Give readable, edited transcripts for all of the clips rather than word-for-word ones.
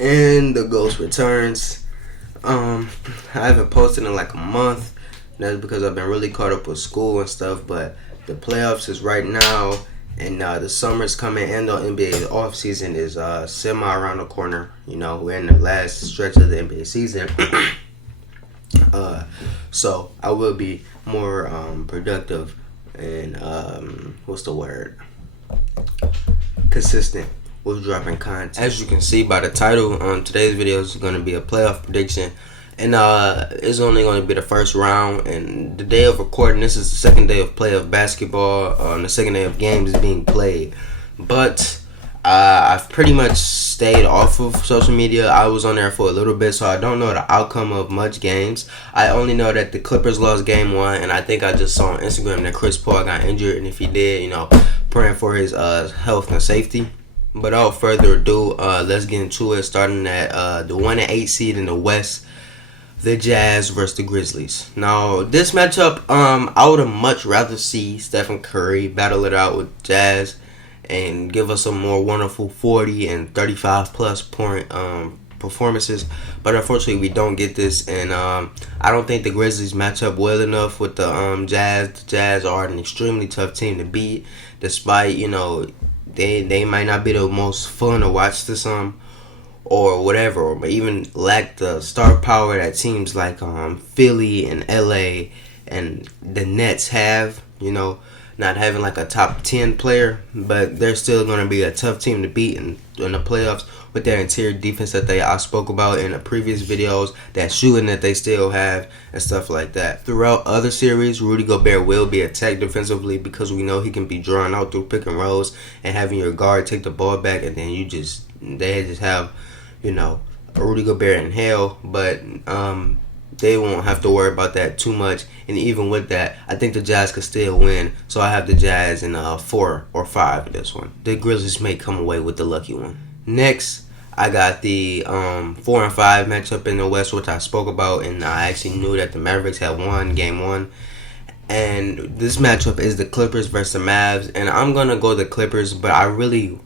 And the Ghost returns. I haven't posted in like a month. That's because I've been really caught up with school and stuff. But the playoffs is right now, and the summer's coming, and the NBA off season is semi around the corner. You know, we're in the last stretch of the NBA season. So I will be more productive and what's the word? Consistent with dropping content. As you can see by the title, today's video is going to be a playoff prediction, and it's only going to be the first round. And the day of recording, this is the second day of playoff basketball. The second day of games is being played, but I've pretty much stayed off of social media. I was on there for a little bit, so I don't know the outcome of much games. I only know that the Clippers lost game 1, and I think I just saw on Instagram that Chris Paul got injured, and if he did, praying for his health and safety. But without further ado, let's get into it. Starting at the 1 and 8 seed in the West, the Jazz versus the Grizzlies. Now, this matchup, I would have much rather see Stephen Curry battle it out with Jazz and give us some more wonderful 40 and 35 plus point performances. But unfortunately, we don't get this, and I don't think the Grizzlies match up well enough with the Jazz. The Jazz are an extremely tough team to beat, despite they might not be the most fun to watch this or whatever, or even lack the star power that teams like Philly and LA and the Nets have. Not having like a top 10 player, but they're still going to be a tough team to beat in the playoffs with their interior defense that I spoke about in the previous videos, that shooting that they still have and stuff like that. Throughout other series, Rudy Gobert will be attacked defensively because we know he can be drawn out through pick and rolls and having your guard take the ball back, and then they just have Rudy Gobert in hell, but they won't have to worry about that too much. And even with that, I think the Jazz could still win. So I have the Jazz in 4 or 5 in this one. The Grizzlies may come away with the lucky one. Next, I got the 4 and 5 matchup in the West, which I spoke about, and I actually knew that the Mavericks had won game 1. And this matchup is the Clippers versus the Mavs, and I'm gonna go the Clippers, but I really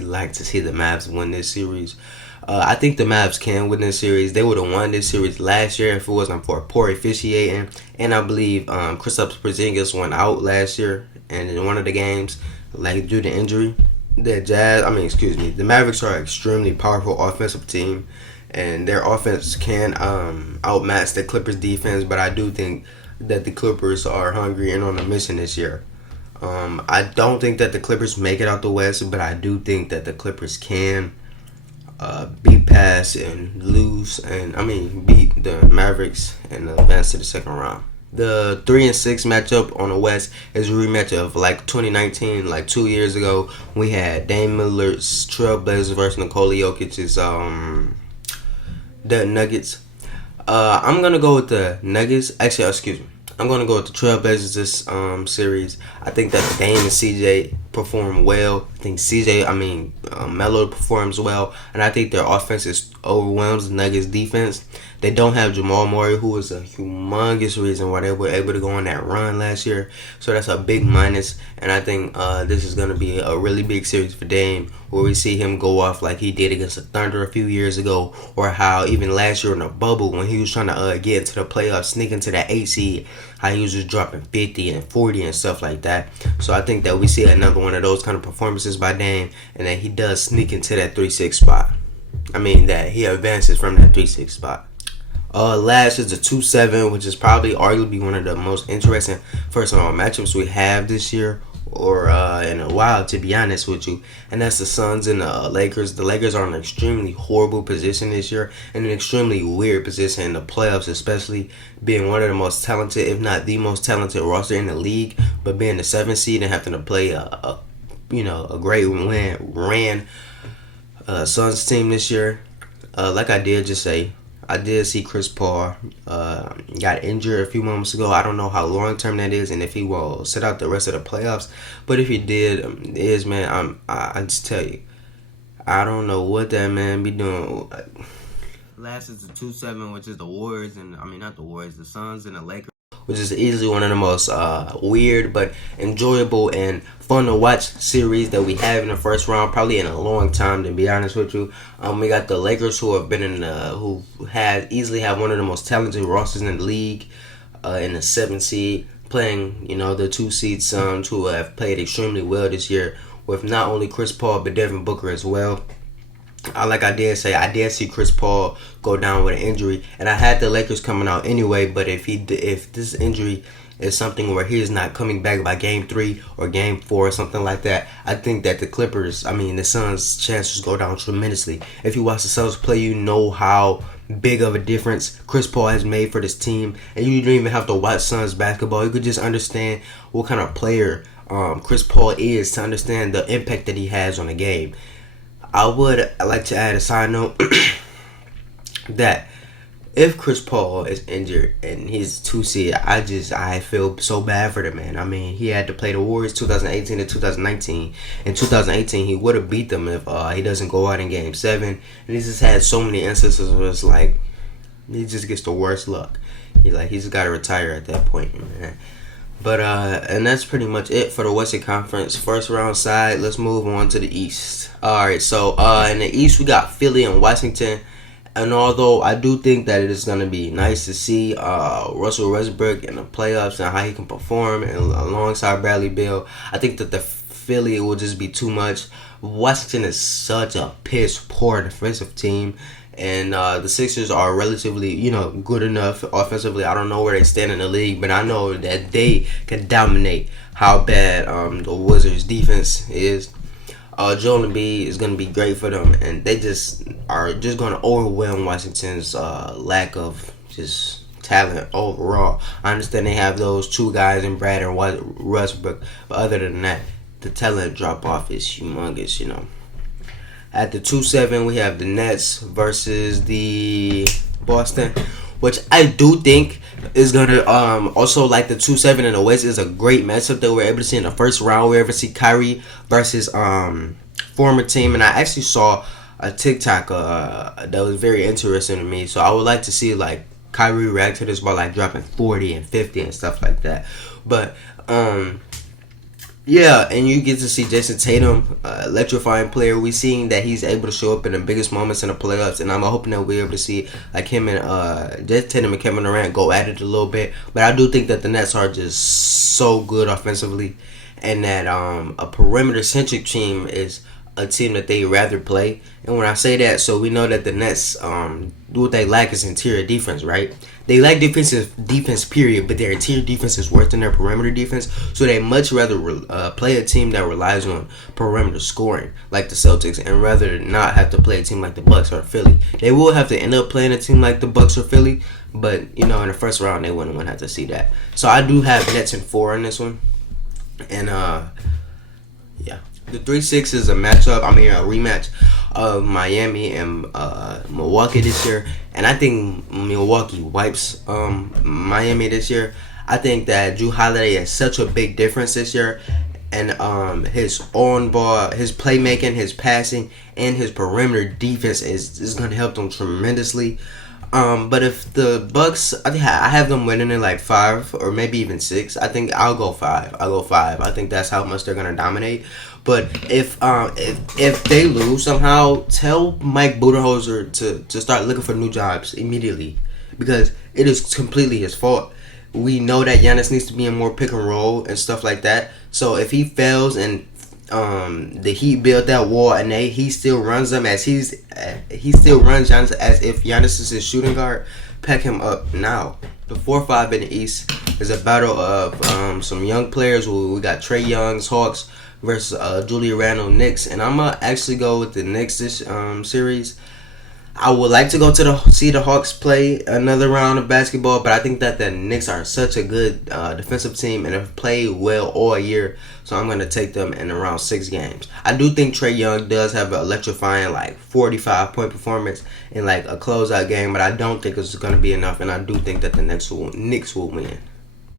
like to see the Mavs win this series. I think the Mavs can win this series. They would have won this series last year if it wasn't for poor officiating. And I believe Kristaps Porzingis went out last year and in one of the games, like due to injury. The Mavericks are an extremely powerful offensive team, and their offense can outmatch the Clippers defense. But I do think that the Clippers are hungry and on a mission this year. I don't think that the Clippers make it out the West, but I do think that the Clippers can beat pass and lose, beat the Mavericks and advance to the second round. The 3 and 6 matchup on the West is a rematch of like 2019, like 2 years ago. We had Dame Lillard's Trailblazers versus Nikola Jokic's the Nuggets. I'm gonna go with the Nuggets. Actually, excuse me. I'm gonna go with the Trailblazers this series. I think that Dame and CJ perform well. I think Melo performs well, and I think their offense overwhelms the Nuggets defense. They don't have Jamal Murray, who was a humongous reason why they were able to go on that run last year. So that's a big minus, and I think this is gonna be a really big series for Dame, where we see him go off like he did against the Thunder a few years ago, or how even last year in the bubble when he was trying to get into the playoffs, sneak into that 8 seed, how he was just dropping 50 and 40 and stuff like that. So I think that we see another one of those kind of performances by Dame, and that he does sneak into that 3-6 spot. That he advances from that 3-6 spot. Last is the 2-7, which is probably arguably one of the most interesting first round matchups we have this year, or in a while, to be honest with you. And that's the Suns and the Lakers. The Lakers are in an extremely horrible position this year, and an extremely weird position in the playoffs, especially being one of the most talented, if not the most talented roster in the league, but being the 7th seed and having to play a great ran Suns team this year. Like I did just say, I did see Chris Paul got injured a few moments ago. I don't know how long term that is, and if he will sit out the rest of the playoffs. But if he did, I just tell you, I don't know what that man be doing. Last is the 2-7, which is the Warriors, and not the Warriors, the Suns and the Lakers. which is easily one of the most weird but enjoyable and fun to watch series that we have in the first round, probably in a long time, to be honest with you. We got the Lakers, who have been who had easily have one of the most talented rosters in the league, in the 7th seed, playing the 2 seed Suns, who have played extremely well this year with not only Chris Paul but Devin Booker as well. Like I did say, I did see Chris Paul go down with an injury, and I had the Lakers coming out anyway. But if this injury is something where he is not coming back by Game 3 or Game 4 or something like that, I think that the Suns' chances go down tremendously. If you watch the Suns play, you know how big of a difference Chris Paul has made for this team, and you don't even have to watch Suns basketball. You could just understand what kind of player Chris Paul is to understand the impact that he has on the game. I would like to add a side note that if Chris Paul is injured and he's 2 seed, I feel so bad for the man. I mean, he had to play the Warriors 2018 and 2019. In 2018, he would have beat them if he doesn't go out in Game 7. And he just had so many instances where it's like he just gets the worst luck. He's just got to retire at that point, man. But and that's pretty much it for the Western Conference first round side. Let's move on to the East. All right, so in the East we got Philly and Washington. And although I do think that it is going to be nice to see Russell Westbrook in the playoffs and how he can perform and alongside Bradley Beal, I think that the Philly will just be too much. Washington is such a piss poor defensive team. And the Sixers are relatively, good enough offensively. I don't know where they stand in the league, but I know that they can dominate how bad the Wizards' defense is. Joel Embiid is going to be great for them, and they just are just going to overwhelm Washington's lack of just talent overall. I understand they have those 2 guys in Brad and Westbrook, but other than that, the talent drop-off is humongous, At the 2-7, we have the Nets versus the Boston, which I do think is going to also, like the 2-7 in the West, is a great matchup that we're able to see in the first round. We're able to see Kyrie versus former team, and I actually saw a TikTok that was very interesting to me. So I would like to see like Kyrie react to this by like dropping 40 and 50 and stuff like that. But yeah, and you get to see Jason Tatum, electrifying player. We're seeing that he's able to show up in the biggest moments in the playoffs, and I'm hoping that we'll be able to see like him and Jason Tatum and Kevin Durant go at it a little bit. But I do think that the Nets are just so good offensively, and that a perimeter-centric team is a team that they rather play. And when I say that, so we know that the Nets, what they lack is interior defense, right? They lack defense, period, but their interior defense is worse than their perimeter defense. So they much rather play a team that relies on perimeter scoring, like the Celtics, and rather not have to play a team like the Bucks or Philly. They will have to end up playing a team like the Bucks or Philly, but in the first round they wouldn't want to have to see that. So I do have Nets in 4 in this one, and yeah. The 3-6 is a rematch of Miami and Milwaukee this year, and I think Milwaukee wipes Miami this year. I think that Jrue Holiday is such a big difference this year, and his on-ball, his playmaking, his passing, and his perimeter defense is going to help them tremendously. But if the Bucks, I have them winning in like 5 or maybe even 6. I think I'll go 5. I think that's how much they're gonna dominate. But if they lose somehow, tell Mike Budenholzer to start looking for new jobs immediately, because it is completely his fault. We know that Giannis needs to be in more pick and roll and stuff like that. So if he fails and the Heat built that wall and he still runs them as he still runs Giannis as if Giannis is his shooting guard, pack him up now. The 4-5 in the East is a battle of some young players. We got Trae Young's Hawks versus Julius Randle Knicks, and I'm gonna actually go with the Knicks this series. I would like to go to see the Hawks play another round of basketball, but I think that the Knicks are such a good defensive team and have played well all year, so I'm going to take them in around 6 games. I do think Trae Young does have an electrifying 45-point performance in a closeout game, but I don't think it's going to be enough, and I do think that the Knicks will win.